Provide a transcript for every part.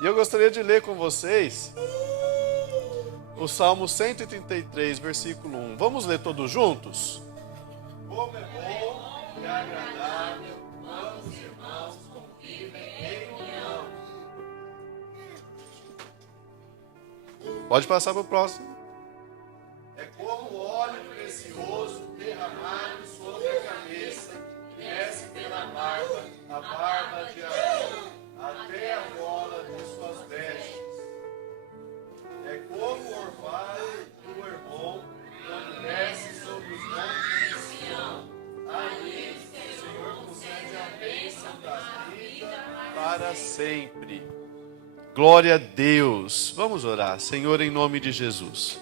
E eu gostaria de ler com vocês o Salmo 133, versículo 1. Vamos ler todos juntos? Como é bom e agradável quando os irmãos convivem em união. Pode passar para o próximo. É como óleo precioso derramado sobre a cabeça, que desce pela barba, a barba de Arão, até a gola de suas vestes. É como o orvalho do Hermon, quando desce sobre os montes de Sião. Ali o Senhor concede a bênção da vida para sempre. Glória a Deus. Vamos orar. Senhor, em nome de Jesus,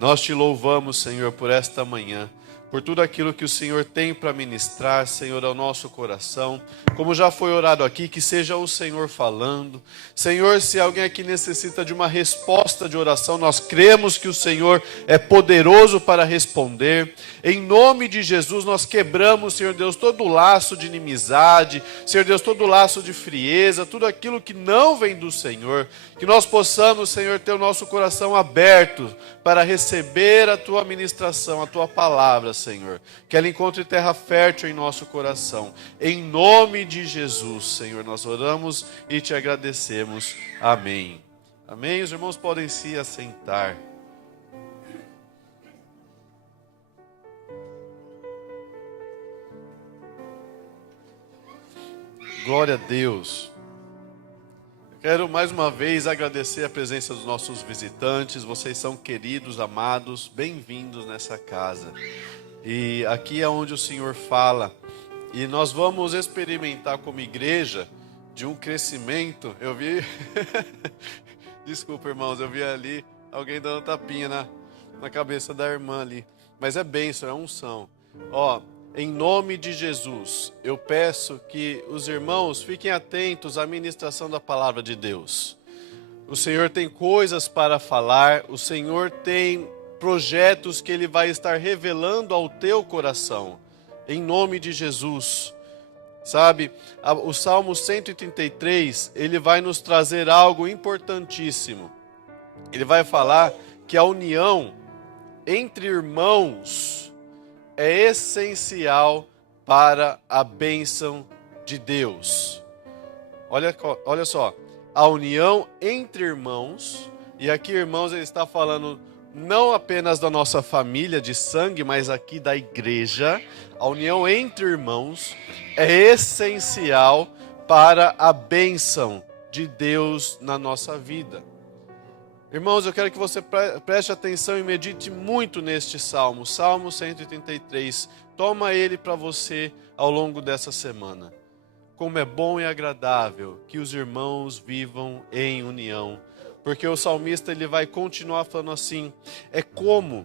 nós te louvamos, Senhor, por esta manhã, por tudo aquilo que o Senhor tem para ministrar, Senhor, ao nosso coração. Como já foi orado aqui, que seja o Senhor falando. Senhor, se alguém aqui necessita de uma resposta de oração, nós cremos que o Senhor é poderoso para responder. Em nome de Jesus, nós quebramos, Senhor Deus, todo laço de inimizade, Senhor Deus, todo laço de frieza, tudo aquilo que não vem do Senhor. Que nós possamos, Senhor, ter o nosso coração aberto para receber a Tua ministração, a Tua palavra, Senhor. Que ela encontre terra fértil em nosso coração. Em nome de Jesus, Senhor, nós oramos e te agradecemos. Amém. Amém. Os irmãos podem se assentar. Glória a Deus. Quero mais uma vez agradecer a presença dos nossos visitantes. Vocês são queridos, amados, bem-vindos nessa casa. E aqui é onde o Senhor fala. E nós vamos experimentar como igreja de um crescimento. Eu vi... Desculpa, irmãos, eu vi ali alguém dando tapinha na cabeça da irmã ali. Mas é bênção, é unção. Ó, em nome de Jesus, eu peço que os irmãos fiquem atentos à ministração da palavra de Deus. O Senhor tem coisas para falar, o Senhor tem projetos que Ele vai estar revelando ao teu coração. Em nome de Jesus. Sabe, o Salmo 133, ele vai nos trazer algo importantíssimo. Ele vai falar que a união entre irmãos é essencial para a bênção de Deus. Olha só, a união entre irmãos, e aqui irmãos ele está falando não apenas da nossa família de sangue, mas aqui da igreja. A união entre irmãos é essencial para a bênção de Deus na nossa vida. Irmãos, eu quero que você preste atenção e medite muito neste salmo, Salmo 133. Toma ele para você ao longo dessa semana. Como é bom e agradável que os irmãos vivam em união. Porque o salmista ele vai continuar falando assim, é como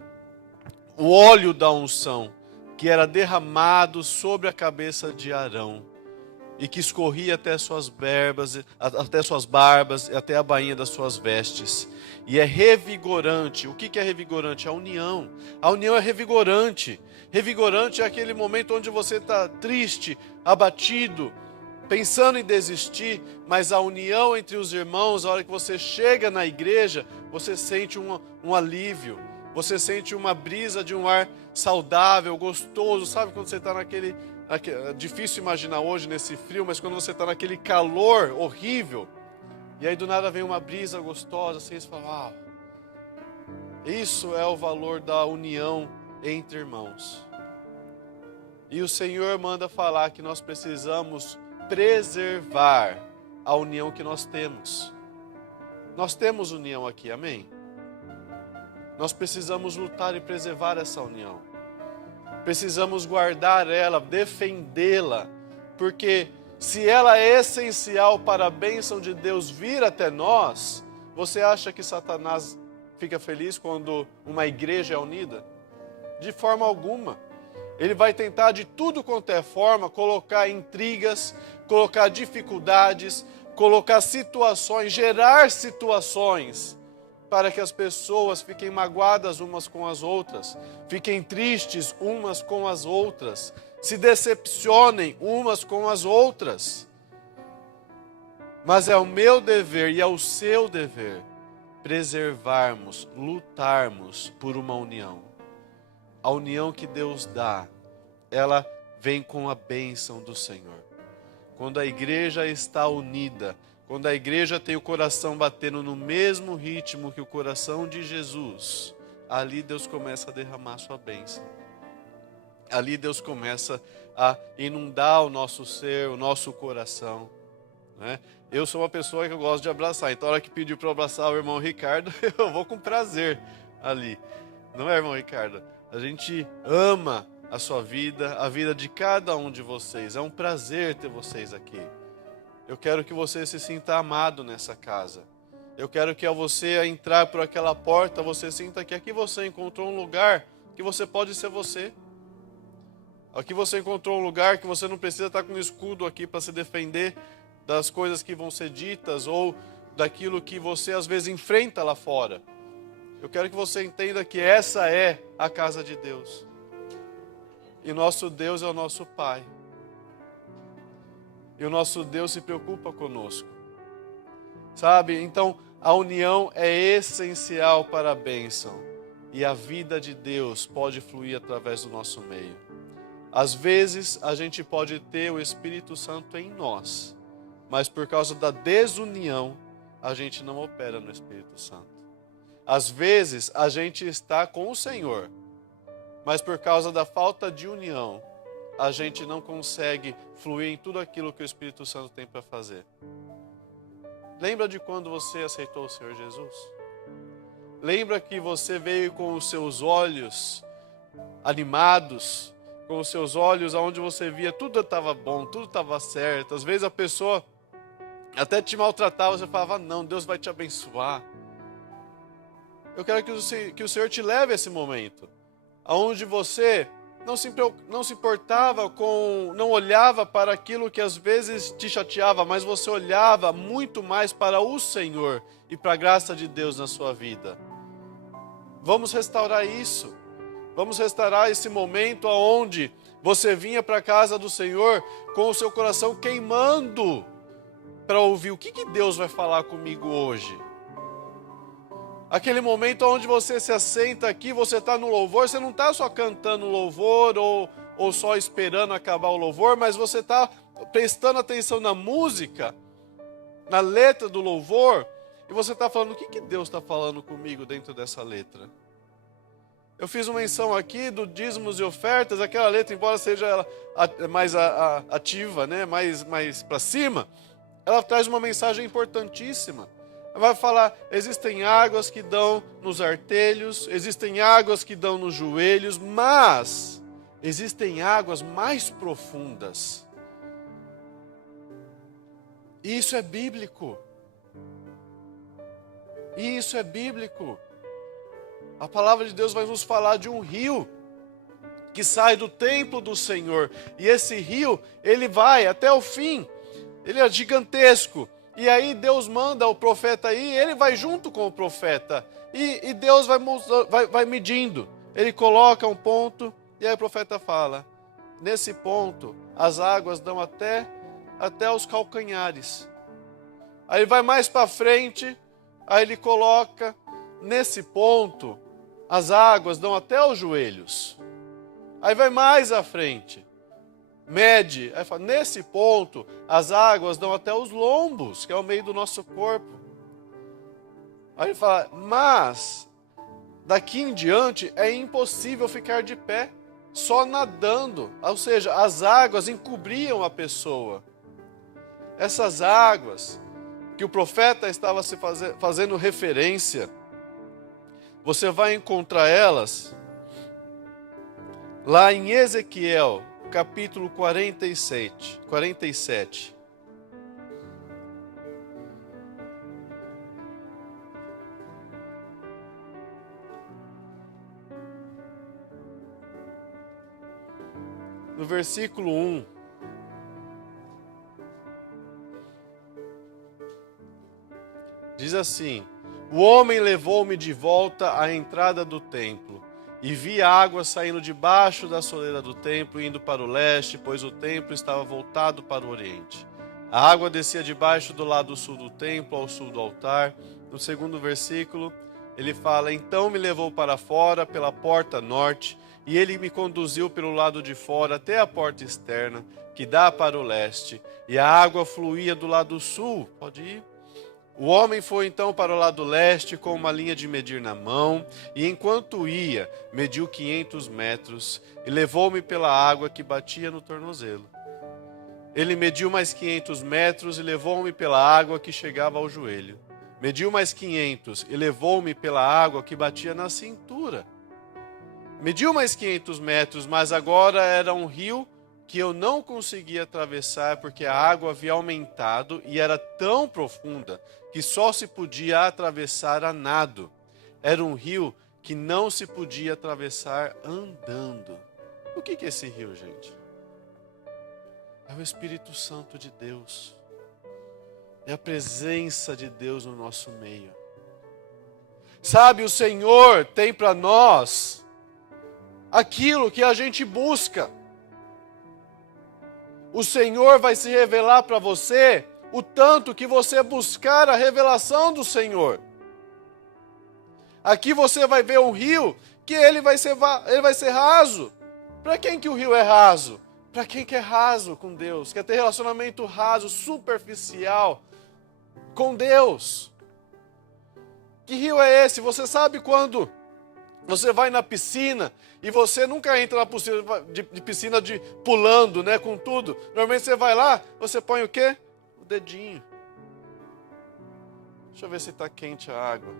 o óleo da unção que era derramado sobre a cabeça de Arão e que escorria até suas barbas e até a bainha das suas vestes. E é revigorante. O que é revigorante? A união. A união é revigorante. Revigorante é aquele momento onde você está triste, abatido, pensando em desistir, mas a união entre os irmãos, a hora que você chega na igreja, você sente um alívio, você sente uma brisa de um ar saudável, gostoso. Sabe quando você está naquele... É difícil imaginar hoje nesse frio, mas quando você está naquele calor horrível, e aí do nada vem uma brisa gostosa, assim, você fala, uau, isso é o valor da união entre irmãos. E o Senhor manda falar que nós precisamos preservar a união que nós temos. Nós temos união aqui, amém? Nós precisamos lutar e preservar essa união. Precisamos guardar ela, defendê-la, porque se ela é essencial para a bênção de Deus vir até nós, você acha que Satanás fica feliz quando uma igreja é unida? De forma alguma. Ele vai tentar de tudo quanto é forma colocar intrigas, colocar dificuldades, colocar situações, gerar situações para que as pessoas fiquem magoadas umas com as outras, fiquem tristes umas com as outras, se decepcionem umas com as outras. Mas é o meu dever e é o seu dever preservarmos, lutarmos por uma união. A união que Deus dá, ela vem com a bênção do Senhor. Quando a igreja está unida, quando a igreja tem o coração batendo no mesmo ritmo que o coração de Jesus, ali Deus começa a derramar sua bênção. Ali Deus começa a inundar o nosso ser, o nosso coração, né? Eu sou uma pessoa que eu gosto de abraçar, então a hora que pediu para eu abraçar o irmão Ricardo, eu vou com prazer ali. Não é, irmão Ricardo? A gente ama a sua vida, a vida de cada um de vocês. É um prazer ter vocês aqui. Eu quero que você se sinta amado nessa casa. Eu quero que ao você entrar por aquela porta, você sinta que aqui você encontrou um lugar que você pode ser você. Aqui você encontrou um lugar que você não precisa estar com um escudo aqui para se defender das coisas que vão ser ditas ou daquilo que você às vezes enfrenta lá fora. Eu quero que você entenda que essa é a casa de Deus. E nosso Deus é o nosso Pai. E o nosso Deus se preocupa conosco. Sabe? Então, a união é essencial para a bênção. E a vida de Deus pode fluir através do nosso meio. Às vezes, a gente pode ter o Espírito Santo em nós. Mas por causa da desunião, a gente não opera no Espírito Santo. Às vezes, a gente está com o Senhor, mas por causa da falta de união, a gente não consegue fluir em tudo aquilo que o Espírito Santo tem para fazer. Lembra de quando você aceitou o Senhor Jesus? Lembra que você veio com os seus olhos animados, com os seus olhos onde você via tudo estava bom, tudo estava certo. Às vezes a pessoa até te maltratava, você falava, não, Deus vai te abençoar. Eu quero que o Senhor te leve a esse momento, onde você não se importava não olhava para aquilo que às vezes te chateava, mas você olhava muito mais para o Senhor e para a graça de Deus na sua vida. Vamos restaurar isso. Vamos restaurar esse momento onde você vinha para a casa do Senhor com o seu coração queimando para ouvir o que Deus vai falar comigo hoje. Aquele momento onde você se assenta aqui, você está no louvor, você não está só cantando louvor ou só esperando acabar o louvor, mas você está prestando atenção na música, na letra do louvor, e você está falando, o que Deus está falando comigo dentro dessa letra? Eu fiz uma menção aqui do dízimos e ofertas, aquela letra, embora seja ela mais ativa, né, mais para cima, ela traz uma mensagem importantíssima. Ela vai falar, existem águas que dão nos artelhos, existem águas que dão nos joelhos, mas existem águas mais profundas. E isso é bíblico. Isso é bíblico. A palavra de Deus vai nos falar de um rio que sai do templo do Senhor. E esse rio, ele vai até o fim. Ele é gigantesco. E aí Deus manda o profeta aí, ele vai junto com o profeta. E Deus vai medindo. Ele coloca um ponto e aí o profeta fala, nesse ponto as águas dão até os calcanhares. Aí vai mais para frente, aí ele coloca, nesse ponto as águas dão até os joelhos. Aí vai mais à frente. Mede, aí fala, nesse ponto, as águas dão até os lombos, que é o meio do nosso corpo. Aí ele fala, mas, daqui em diante, é impossível ficar de pé, só nadando. Ou seja, as águas encobriam a pessoa. Essas águas, que o profeta estava se fazendo referência, você vai encontrar elas lá em Ezequiel, capítulo 47. No versículo 1. Diz assim, o homem levou-me de volta à entrada do templo, e vi água saindo debaixo da soleira do templo, indo para o leste, pois o templo estava voltado para o oriente. A água descia debaixo do lado sul do templo, ao sul do altar. No segundo versículo, ele fala: então me levou para fora pela porta norte, e ele me conduziu pelo lado de fora até a porta externa, que dá para o leste, e a água fluía do lado sul. Pode ir. O homem foi então para o lado leste com uma linha de medir na mão, e enquanto ia, mediu 500 metros, e levou-me pela água que batia no tornozelo. Ele mediu mais 500 metros e levou-me pela água que chegava ao joelho. Mediu mais 500 e levou-me pela água que batia na cintura. Mediu mais 500 metros, mas agora era um rio que eu não conseguia atravessar porque a água havia aumentado e era tão profunda que só se podia atravessar a nado. Era um rio que não se podia atravessar andando. O que é esse rio, gente? É o Espírito Santo de Deus. É a presença de Deus no nosso meio. Sabe, o Senhor tem para nós aquilo que a gente busca. O Senhor vai se revelar para você o tanto que você buscar a revelação do Senhor. Aqui você vai ver um rio que ele vai ser raso. Para quem que o rio é raso? Para quem que é raso com Deus, quer ter relacionamento raso, superficial com Deus. Que rio é esse? Você sabe quando você vai na piscina e você nunca entra na piscina pulando, né, com tudo. Normalmente você vai lá, você põe o quê? O dedinho. Deixa eu ver se está quente a água.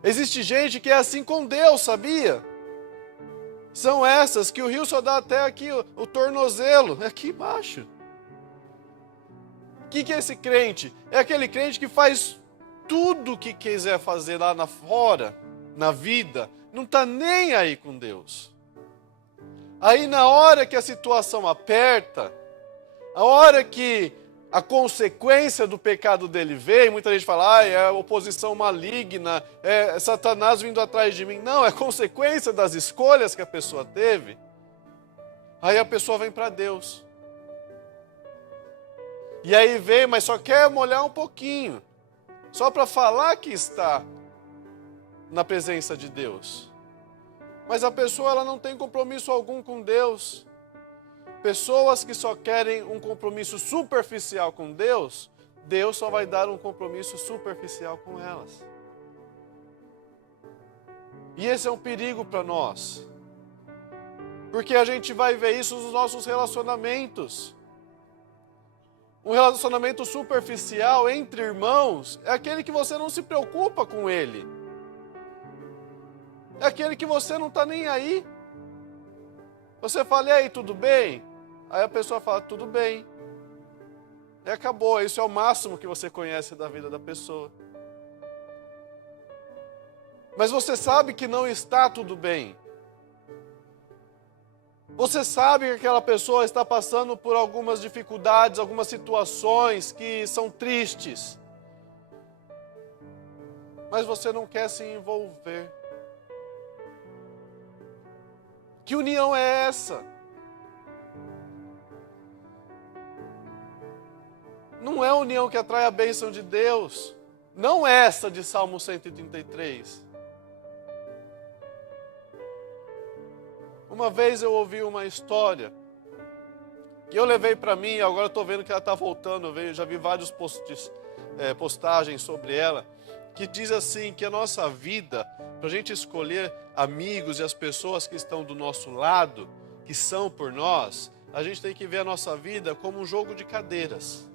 Existe gente que é assim com Deus, sabia? São essas que o rio só dá até aqui o tornozelo, é aqui embaixo. O que é esse crente? É aquele crente que faz tudo o que quiser fazer lá fora, na vida, não está nem aí com Deus. Aí na hora que a situação aperta, a hora que a consequência do pecado dele vem, muita gente fala, é a oposição maligna, é Satanás vindo atrás de mim. Não, é consequência das escolhas que a pessoa teve. Aí a pessoa vem para Deus. E aí vem, mas só quer molhar um pouquinho. Só para falar que está na presença de Deus. Mas a pessoa ela não tem compromisso algum com Deus. Pessoas que só querem um compromisso superficial com Deus, Deus só vai dar um compromisso superficial com elas. E esse é um perigo para nós. Porque a gente vai ver isso nos nossos relacionamentos. Um relacionamento superficial entre irmãos é aquele que você não se preocupa com ele. É aquele que você não está nem aí. Você fala, e aí, tudo bem? Aí a pessoa fala, tudo bem. E acabou, isso é o máximo que você conhece da vida da pessoa. Mas você sabe que não está tudo bem. Você sabe que aquela pessoa está passando por algumas dificuldades, algumas situações que são tristes. Mas você não quer se envolver. Que união é essa? Não é a união que atrai a bênção de Deus. Não é essa de Salmo 133. Uma vez eu ouvi uma história que eu levei para mim, agora eu estou vendo que ela está voltando, eu já vi vários postagens sobre ela, que diz assim, que a nossa vida, para a gente escolher amigos e as pessoas que estão do nosso lado, que são por nós, a gente tem que ver a nossa vida como um jogo de cadeiras.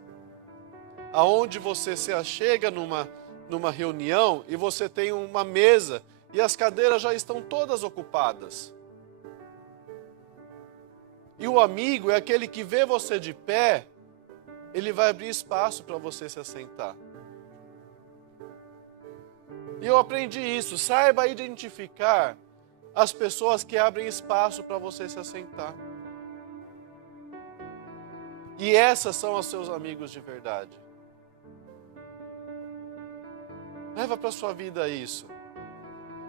Aonde você se achega numa reunião e você tem uma mesa e as cadeiras já estão todas ocupadas. E o amigo é aquele que vê você de pé, ele vai abrir espaço para você se assentar. E eu aprendi isso, saiba identificar as pessoas que abrem espaço para você se assentar. E essas são os seus amigos de verdade. Leva para a sua vida isso.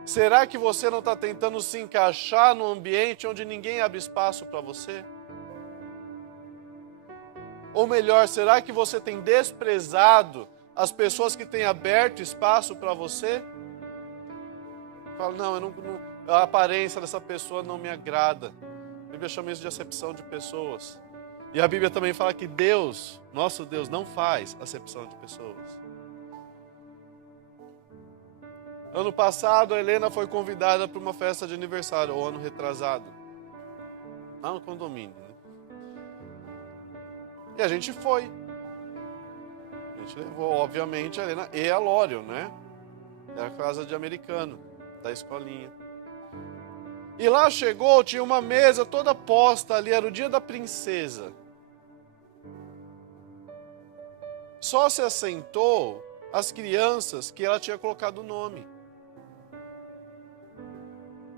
Será que você não está tentando se encaixar num ambiente onde ninguém abre espaço para você? Ou melhor, será que você tem desprezado as pessoas que têm aberto espaço para você? Fala, não, a aparência dessa pessoa não me agrada. A Bíblia chama isso de acepção de pessoas. E a Bíblia também fala que Deus, nosso Deus, não faz acepção de pessoas. Ano passado, a Helena foi convidada para uma festa de aniversário, ou ano retrasado. Lá no condomínio, né? E a gente foi. A gente levou, obviamente, a Helena e a Lório, né? Era a casa de americano, da escolinha. E lá chegou, tinha uma mesa toda posta ali, era o dia da princesa. Só se assentou as crianças que ela tinha colocado o nome.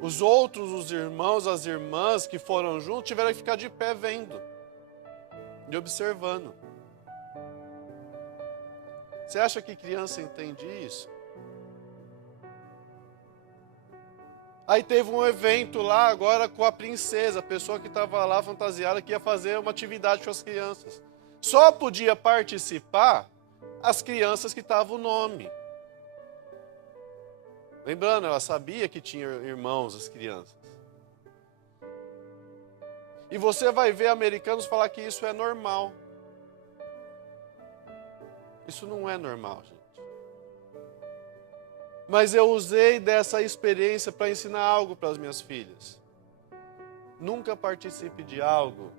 Os outros, os irmãos, as irmãs que foram juntos, tiveram que ficar de pé vendo e observando. Você acha que criança entende isso? Aí teve um evento lá agora com a princesa, a pessoa que estava lá fantasiada, que ia fazer uma atividade com as crianças. Só podia participar as crianças que estavam o nome. Lembrando, ela sabia que tinha irmãos, as crianças. E você vai ver americanos falar que isso é normal. Isso não é normal, gente. Mas eu usei dessa experiência para ensinar algo para as minhas filhas. Nunca participe de algo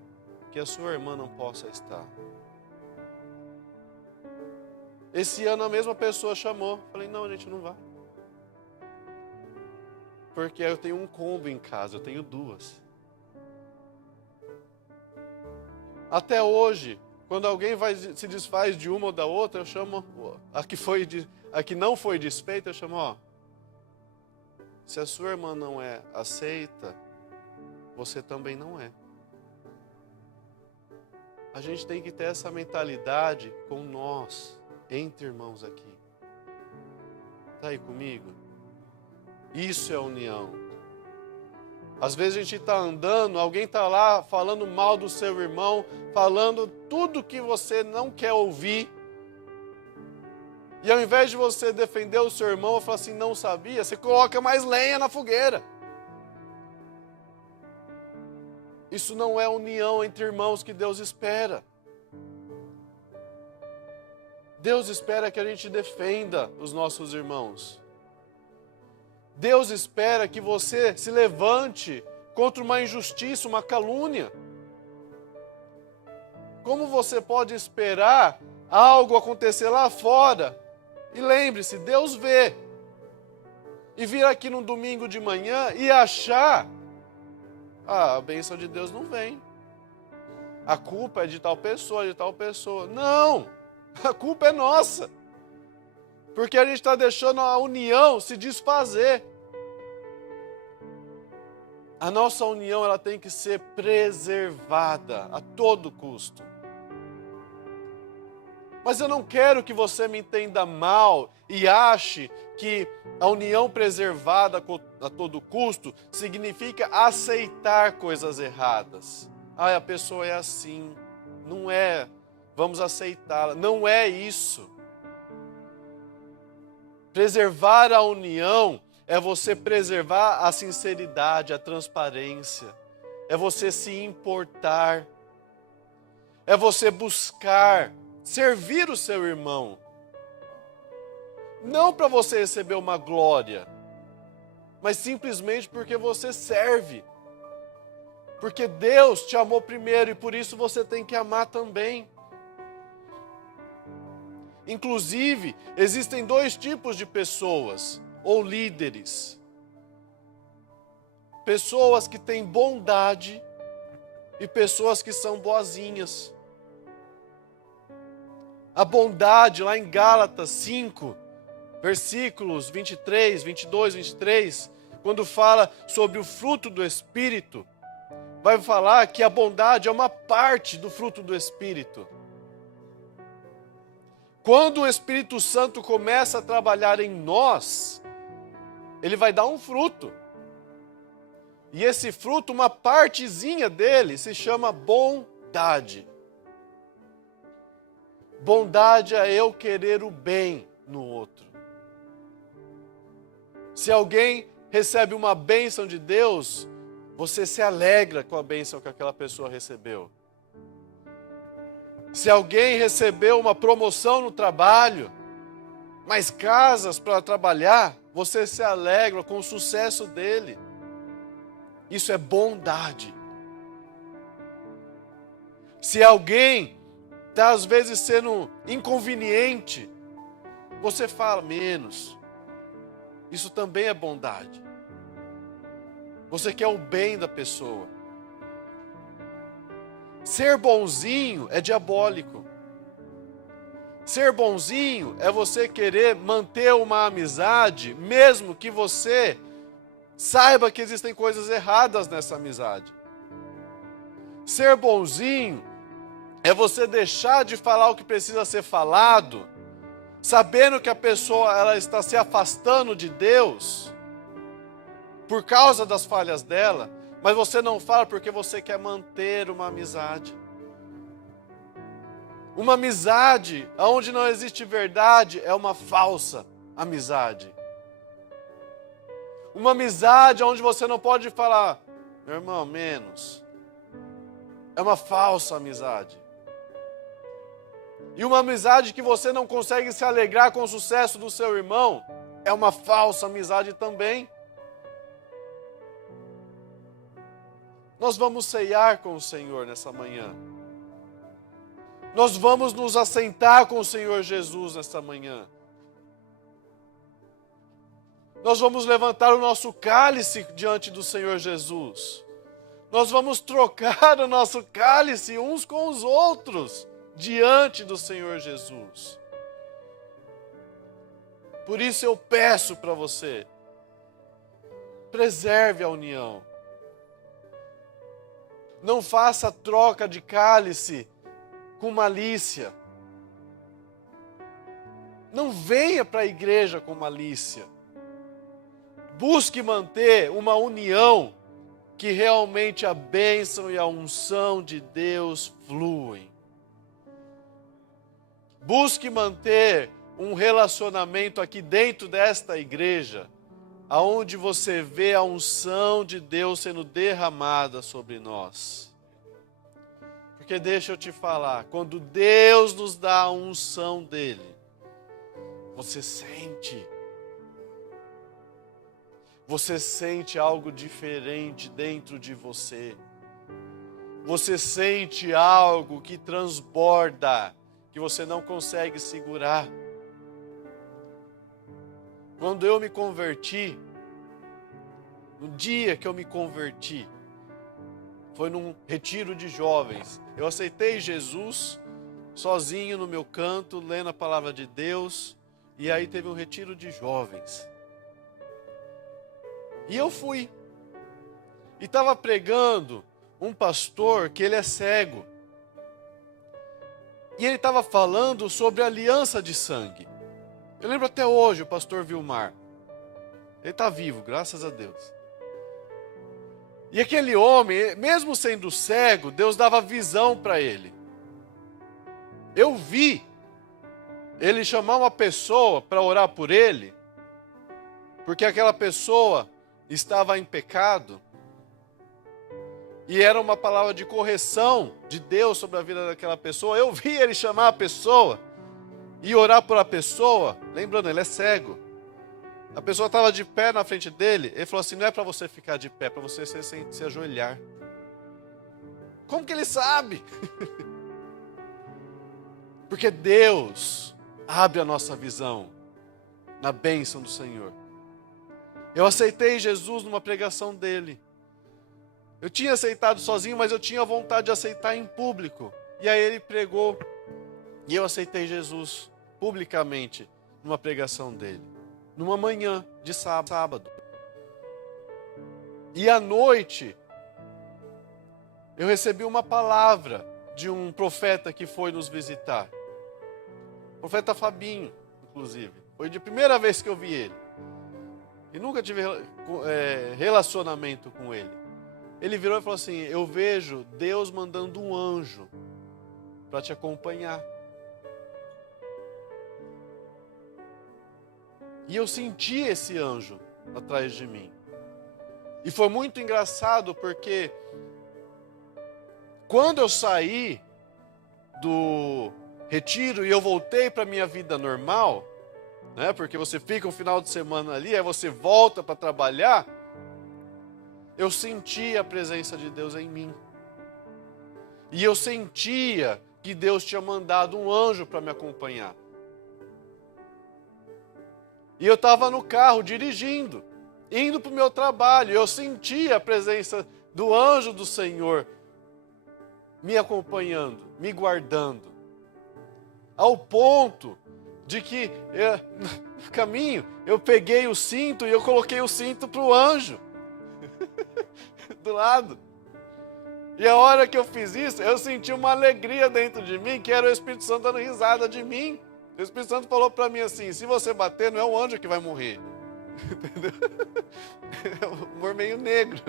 que a sua irmã não possa estar. Esse ano a mesma pessoa chamou. Falei, não, a gente não vai. Porque eu tenho um combo em casa, eu tenho duas. Até hoje, quando alguém se desfaz de uma ou da outra, eu chamo a que não foi desfeita, eu chamo, ó. Se a sua irmã não é aceita, você também não é. A gente tem que ter essa mentalidade com nós, entre irmãos aqui. Está aí comigo? Isso é união. Às vezes a gente está andando, alguém está lá falando mal do seu irmão, falando tudo que você não quer ouvir. E ao invés de você defender o seu irmão, ou falar assim, não sabia, você coloca mais lenha na fogueira. Isso não é união entre irmãos que Deus espera. Deus espera que a gente defenda os nossos irmãos. Deus espera que você se levante contra uma injustiça, uma calúnia. Como você pode esperar algo acontecer lá fora? E lembre-se, Deus vê. E vir aqui no domingo de manhã e achar, a bênção de Deus não vem. A culpa é de tal pessoa, de tal pessoa. Não! A culpa é nossa. Porque a gente está deixando a união se desfazer. A nossa união ela tem que ser preservada a todo custo. Mas eu não quero que você me entenda mal e ache que a união preservada a todo custo significa aceitar coisas erradas. A pessoa é assim. Não é. Vamos aceitá-la. Não é isso. Preservar a união é você preservar a sinceridade, a transparência. É você se importar. É você buscar servir o seu irmão. Não para você receber uma glória, mas simplesmente porque você serve. Porque Deus te amou primeiro e por isso você tem que amar também. Inclusive, existem dois tipos de pessoas, ou líderes. Pessoas que têm bondade e pessoas que são boazinhas. A bondade, lá em Gálatas 5, versículos 23, 22, 23, quando fala sobre o fruto do Espírito, vai falar que a bondade é uma parte do fruto do Espírito. Quando o Espírito Santo começa a trabalhar em nós, ele vai dar um fruto. E esse fruto, uma partezinha dele, se chama bondade. Bondade é eu querer o bem no outro. Se alguém recebe uma bênção de Deus, você se alegra com a bênção que aquela pessoa recebeu. Se alguém recebeu uma promoção no trabalho, mais casas para trabalhar, você se alegra com o sucesso dele. Isso é bondade. Se alguém está às vezes sendo inconveniente, você fala menos. Isso também é bondade. Você quer o bem da pessoa. Ser bonzinho é diabólico. Ser bonzinho é você querer manter uma amizade, mesmo que você saiba que existem coisas erradas nessa amizade. Ser bonzinho é você deixar de falar o que precisa ser falado, sabendo que a pessoa ela está se afastando de Deus por causa das falhas dela, mas você não fala porque você quer manter uma amizade. Uma amizade onde não existe verdade é uma falsa amizade. Uma amizade onde você não pode falar, meu irmão, menos. É uma falsa amizade. E uma amizade que você não consegue se alegrar com o sucesso do seu irmão, é uma falsa amizade também. Nós vamos ceiar com o Senhor nessa manhã. Nós vamos nos assentar com o Senhor Jesus nesta manhã. Nós vamos levantar o nosso cálice diante do Senhor Jesus. Nós vamos trocar o nosso cálice uns com os outros diante do Senhor Jesus. Por isso eu peço para você, preserve a união. Não faça troca de cálice com malícia. Não venha para a igreja com malícia. Busque manter uma união que realmente a bênção e a unção de Deus fluem. Busque manter um relacionamento aqui dentro desta igreja, aonde você vê a unção de Deus sendo derramada sobre nós. Porque deixa eu te falar, quando Deus nos dá a unção dele, você sente algo diferente dentro de você. Você sente algo que transborda, que você não consegue segurar. Quando eu me converti, no dia que eu me converti, foi num retiro de jovens. Eu aceitei Jesus sozinho no meu canto, lendo a palavra de Deus, e aí teve um retiro de jovens. E eu fui. E estava pregando um pastor que ele é cego. E ele estava falando sobre a aliança de sangue. Eu lembro até hoje o pastor Vilmar. Ele está vivo, graças a Deus. E aquele homem, mesmo sendo cego, Deus dava visão para ele. Eu vi ele chamar uma pessoa para orar por ele, porque aquela pessoa estava em pecado, e era uma palavra de correção de Deus sobre a vida daquela pessoa. Eu vi ele chamar a pessoa e orar por a pessoa, lembrando, ele é cego. A pessoa estava de pé na frente dele, ele falou assim, não é para você ficar de pé, é para você se ajoelhar. Como que ele sabe? Porque Deus abre a nossa visão na bênção do Senhor. Eu aceitei Jesus numa pregação dele. Eu tinha aceitado sozinho, mas eu tinha vontade de aceitar em público. E aí ele pregou, e eu aceitei Jesus publicamente numa pregação dele. Numa manhã de sábado. E à noite, eu recebi uma palavra de um profeta que foi nos visitar. O profeta Fabinho, inclusive. Foi a primeira vez que eu vi ele. E nunca tive relacionamento com ele. Ele virou e falou assim, eu vejo Deus mandando um anjo para te acompanhar. E eu senti esse anjo atrás de mim. E foi muito engraçado porque quando eu saí do retiro e eu voltei para a minha vida normal, né, porque você fica um final de semana ali, aí você volta para trabalhar, eu sentia a presença de Deus em mim. E eu sentia que Deus tinha mandado um anjo para me acompanhar. E eu estava no carro dirigindo, indo para o meu trabalho. Eu sentia a presença do anjo do Senhor me acompanhando, me guardando. Ao ponto de que no caminho eu peguei o cinto e eu coloquei o cinto para o anjo do lado. E a hora que eu fiz isso, eu senti uma alegria dentro de mim, que era o Espírito Santo dando risada de mim. O Espírito Santo falou para mim assim: se você bater, não é o anjo que vai morrer. Entendeu? É um humor meio negro,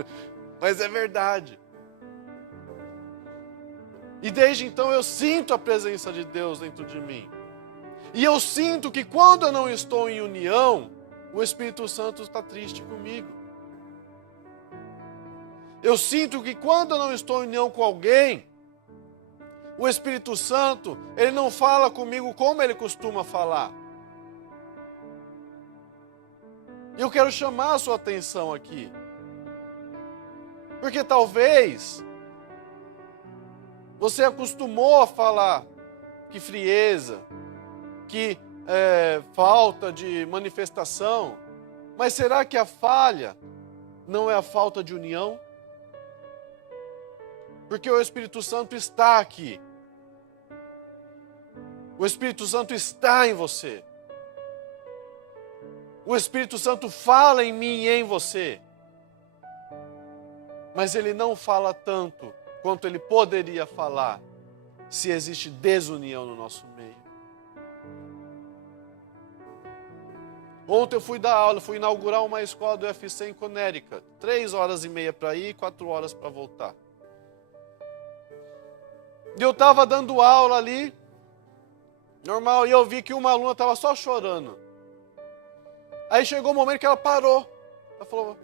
mas é verdade. E desde então eu sinto a presença de Deus dentro de mim. E eu sinto que quando eu não estou em união, o Espírito Santo está triste comigo. Eu sinto que quando eu não estou em união com alguém, o Espírito Santo, ele não fala comigo como ele costuma falar. E eu quero chamar a sua atenção aqui. Porque talvez você acostumou a falar que frieza, que falta de manifestação. Mas será que a falha não é a falta de união? Porque o Espírito Santo está aqui. O Espírito Santo está em você. O Espírito Santo fala em mim e em você. Mas ele não fala tanto quanto ele poderia falar se existe desunião no nosso meio. Ontem eu fui dar aula, fui inaugurar uma escola do UFC em Connecticut. 3h30 para ir e 4 horas para voltar. E eu estava dando aula ali, normal, e eu vi que uma aluna estava só chorando. Aí chegou um momento que ela parou. Ela falou: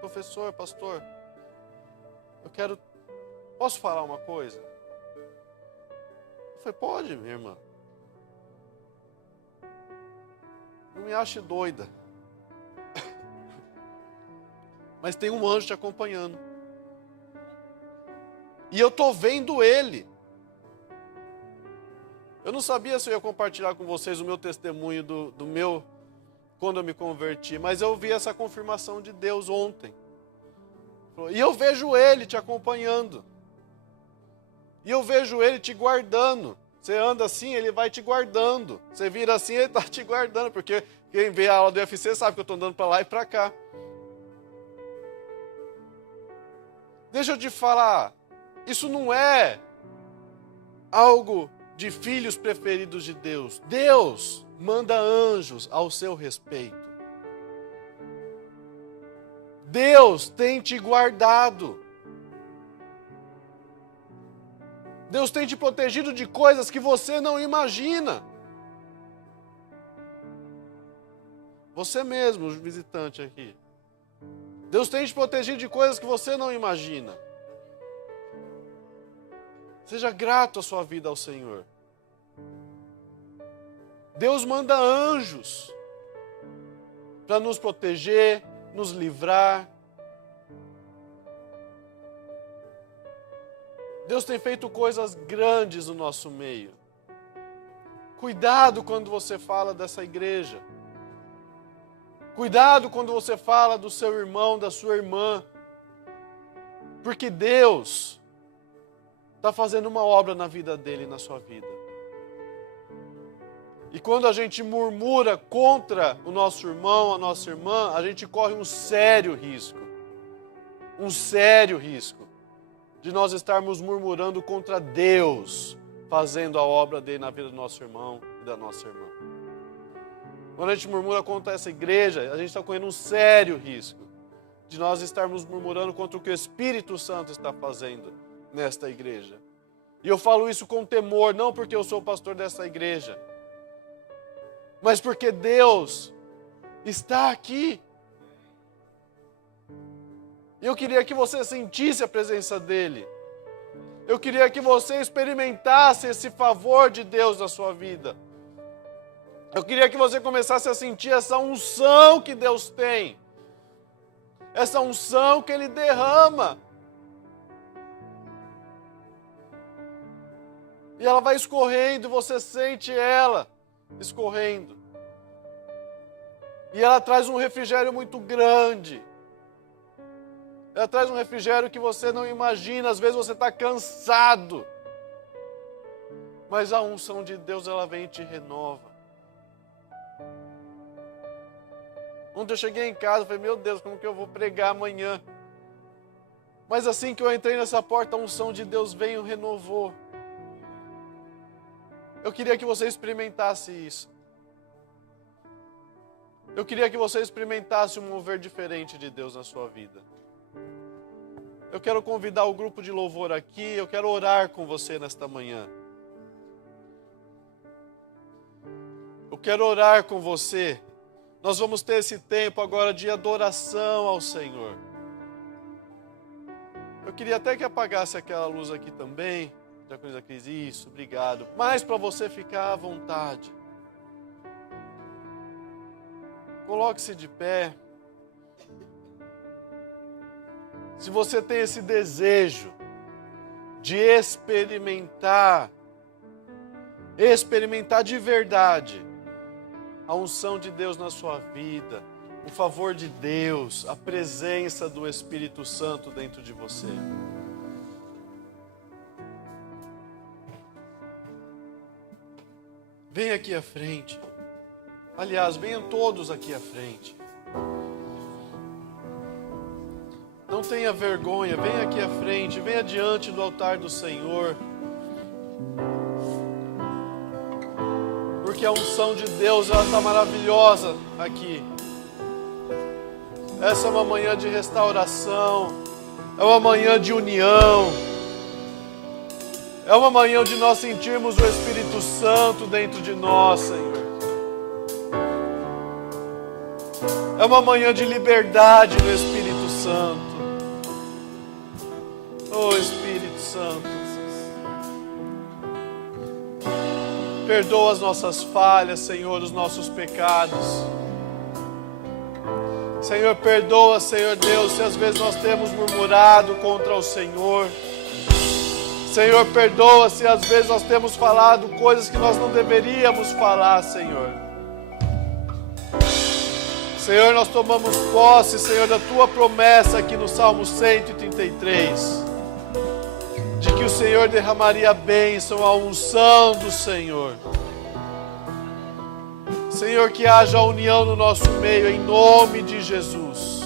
professor, pastor, posso falar uma coisa? Eu falei: pode, minha irmã. Não me ache doida. Mas tem um anjo te acompanhando. E eu estou vendo ele. Eu não sabia se eu ia compartilhar com vocês o meu testemunho quando eu me converti, mas eu vi essa confirmação de Deus ontem. E eu vejo ele te acompanhando. E eu vejo ele te guardando. Você anda assim, ele vai te guardando. Você vira assim, ele está te guardando. Porque quem vê a aula do UFC sabe que eu estou andando para lá e para cá. Deixa eu te falar. Isso não é algo de filhos preferidos de Deus. Deus manda anjos ao seu respeito. Deus tem te guardado. Deus tem te protegido de coisas que você não imagina. Você mesmo, o visitante aqui. Deus tem te protegido de coisas que você não imagina. Seja grato a sua vida ao Senhor. Deus manda anjos para nos proteger, nos livrar. Deus tem feito coisas grandes no nosso meio. Cuidado quando você fala dessa igreja. Cuidado quando você fala do seu irmão, da sua irmã. Porque Deus está fazendo uma obra na vida dele e na sua vida. E quando a gente murmura contra o nosso irmão, a nossa irmã, a gente corre um sério risco. Um sério risco de nós estarmos murmurando contra Deus, fazendo a obra dele na vida do nosso irmão e da nossa irmã. Quando a gente murmura contra essa igreja, a gente está correndo um sério risco de nós estarmos murmurando contra o que o Espírito Santo está fazendo nesta igreja. E eu falo isso com temor, não porque eu sou pastor dessa igreja, mas porque Deus está aqui. Eu queria que você sentisse a presença dele. Eu queria que você experimentasse esse favor de Deus na sua vida. Eu queria que você começasse a sentir essa unção que Deus tem. Essa unção que Ele derrama. E ela vai escorrendo, você sente ela escorrendo. E ela traz um refrigério muito grande. Ela traz um refrigério que você não imagina. Às vezes você está cansado. Mas a unção de Deus, ela vem e te renova. Ontem eu cheguei em casa e falei, meu Deus, como que eu vou pregar amanhã? Mas assim que eu entrei nessa porta, a unção de Deus veio e renovou. Eu queria que você experimentasse isso. Eu queria que você experimentasse um mover diferente de Deus na sua vida. Eu quero convidar o grupo de louvor aqui, eu quero orar com você nesta manhã. Eu quero orar com você. Nós vamos ter esse tempo agora de adoração ao Senhor. Eu queria até que apagasse aquela luz aqui também. Já coisa Cris, isso, obrigado. Mas para você ficar à vontade. Coloque-se de pé. Se você tem esse desejo de experimentar de verdade a unção de Deus na sua vida, o favor de Deus, a presença do Espírito Santo dentro de você. Venha aqui à frente. Aliás, venham todos aqui à frente. Não tenha vergonha, venha aqui à frente, venha diante do altar do Senhor. Porque a unção de Deus, ela está maravilhosa aqui. Essa é uma manhã de restauração, é uma manhã de união, é uma manhã de nós sentirmos o Espírito Santo dentro de nós, Senhor. É uma manhã de liberdade no Espírito Santo. Oh, Espírito Santo, perdoa as nossas falhas, Senhor, os nossos pecados. Senhor, perdoa, Senhor Deus, se às vezes nós temos murmurado contra o Senhor. Senhor, perdoa se às vezes nós temos falado coisas que nós não deveríamos falar, Senhor. Senhor, nós tomamos posse, Senhor, da Tua promessa aqui no Salmo 133. De que o Senhor derramaria a bênção, a unção do Senhor. Senhor, que haja união no nosso meio, em nome de Jesus.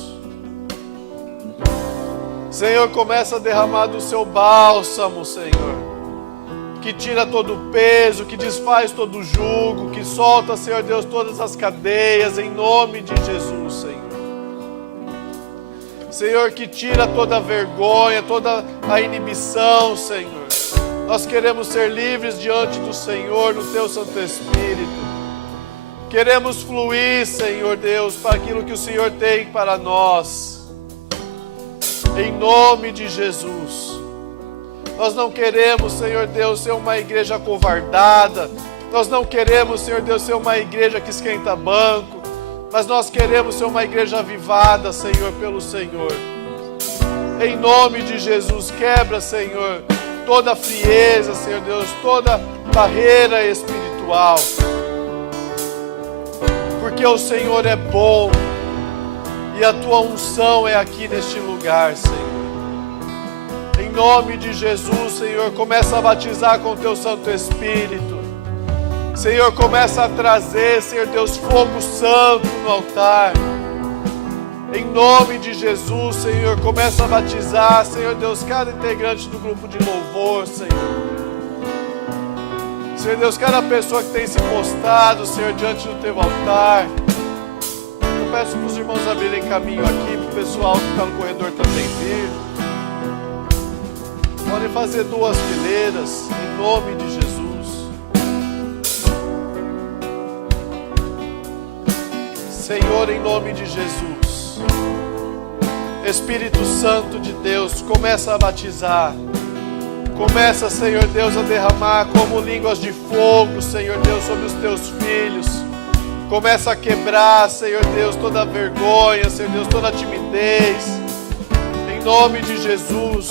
Senhor, começa a derramar do Seu bálsamo, Senhor. Que tira todo o peso, que desfaz todo o jugo, que solta, Senhor Deus, todas as cadeias, em nome de Jesus, Senhor. Senhor, que tira toda a vergonha, toda a inibição, Senhor. Nós queremos ser livres diante do Senhor, no Teu Santo Espírito. Queremos fluir, Senhor Deus, para aquilo que o Senhor tem para nós. Em nome de Jesus. Nós não queremos, Senhor Deus, ser uma igreja acovardada. Nós não queremos, Senhor Deus, ser uma igreja que esquenta banco. Mas nós queremos ser uma igreja avivada, Senhor, pelo Senhor. Em nome de Jesus, quebra, Senhor, toda a frieza, Senhor Deus, toda barreira espiritual. Porque o Senhor é bom e a Tua unção é aqui neste lugar, Senhor. Em nome de Jesus, Senhor, começa a batizar com o Teu Santo Espírito. Senhor, começa a trazer, Senhor Deus, fogo santo no altar. Em nome de Jesus, Senhor, começa a batizar, Senhor Deus, cada integrante do grupo de louvor, Senhor. Senhor Deus, cada pessoa que tem se postado, Senhor, diante do Teu altar. Eu peço para os irmãos abrirem caminho aqui, para o pessoal que está no corredor também vir. Podem fazer 2 fileiras, em nome de Jesus. Senhor, em nome de Jesus. Espírito Santo de Deus, começa a batizar. Começa, Senhor Deus, a derramar como línguas de fogo, Senhor Deus, sobre os teus filhos. Começa a quebrar, Senhor Deus, toda vergonha, Senhor Deus, toda timidez. Em nome de Jesus.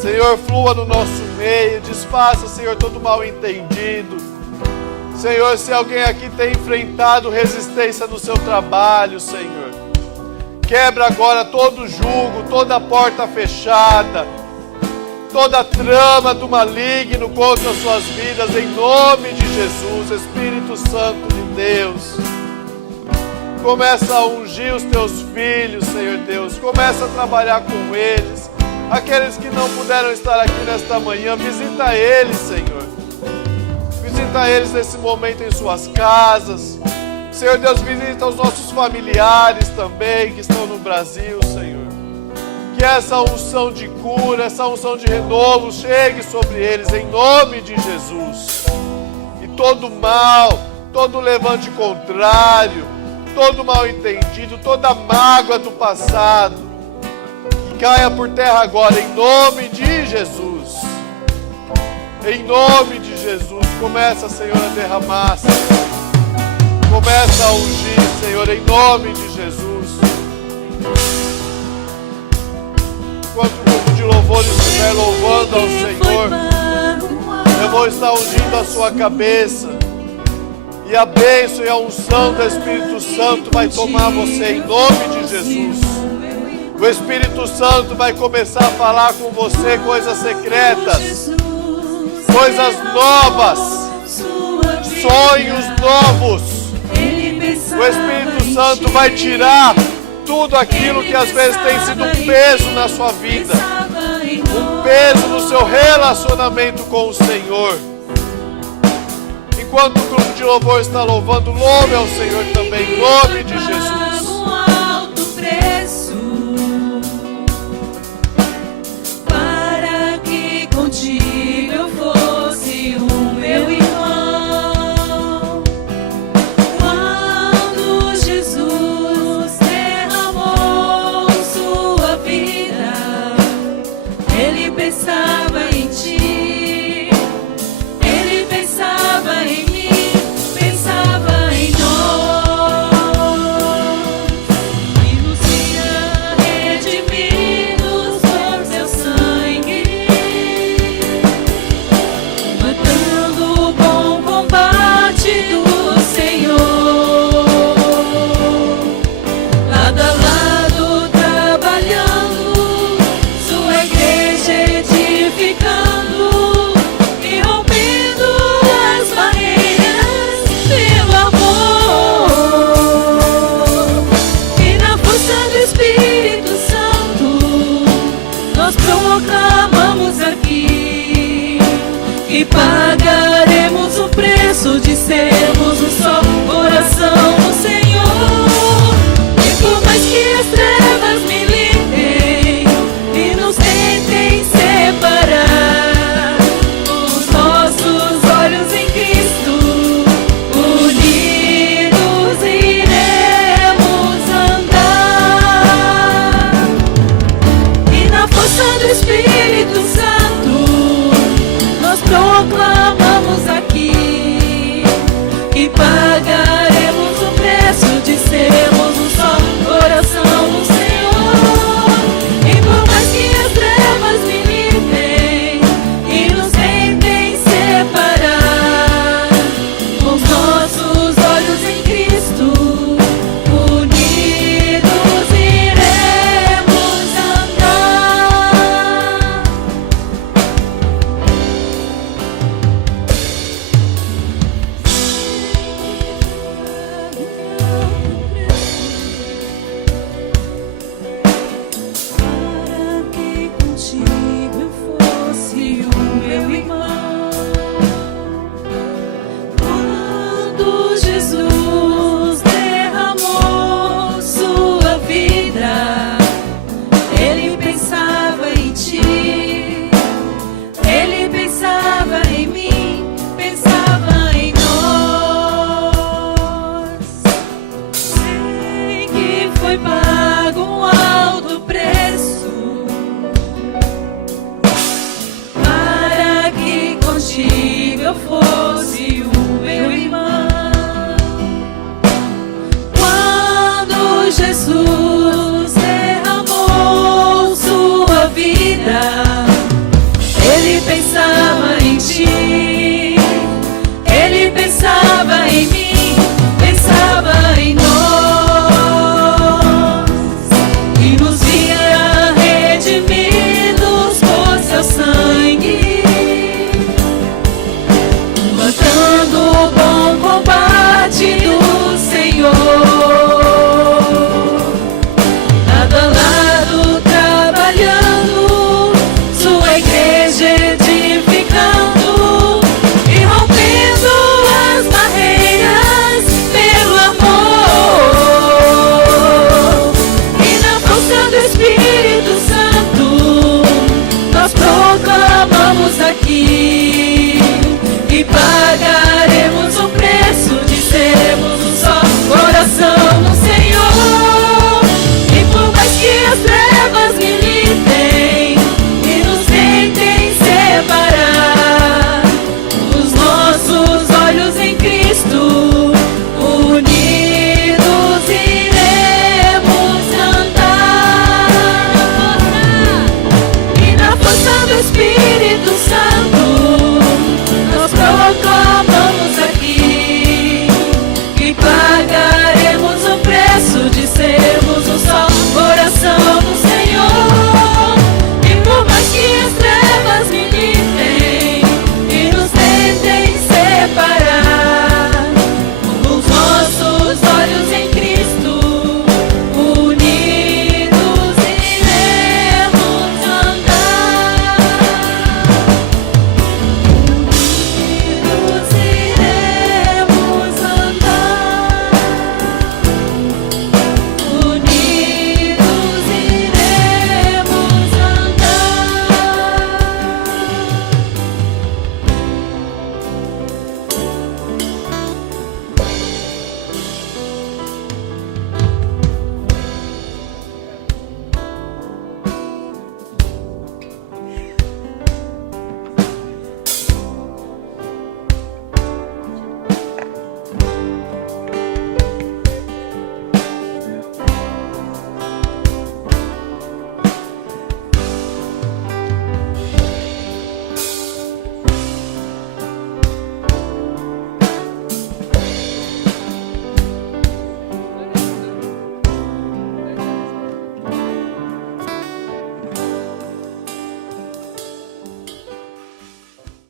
Senhor, flua no nosso meio. Desfaça, Senhor, todo mal entendido. Senhor, se alguém aqui tem enfrentado resistência no seu trabalho, Senhor, quebra agora todo jugo, toda porta fechada, toda trama do maligno contra as suas vidas, em nome de Jesus. Espírito Santo de Deus, começa a ungir os teus filhos, Senhor Deus, começa a trabalhar com eles. Aqueles que não puderam estar aqui nesta manhã, visita eles, Senhor. Visita eles nesse momento em suas casas. Senhor Deus, visita os nossos familiares também que estão no Brasil, Senhor. Que essa unção de cura, essa unção de renovo chegue sobre eles em nome de Jesus. E todo mal, todo levante contrário, todo mal entendido, toda mágoa do passado, que caia por terra agora em nome de Jesus. Em nome de Jesus, começa, Senhor, a derramar, Senhor. Começa a ungir, Senhor, em nome de Jesus. Enquanto o grupo de louvor estiver louvando ao Senhor, eu vou estar ungindo a sua cabeça. E a bênção e a unção do Espírito Santo vai tomar você em nome de Jesus. O Espírito Santo vai começar a falar com você coisas secretas, coisas novas, sonhos novos. O Espírito Santo vai tirar tudo aquilo que às vezes tem sido um peso na sua vida, um peso no seu relacionamento com o Senhor. Enquanto o grupo de louvor está louvando, louve ao Senhor também, em nome de Jesus.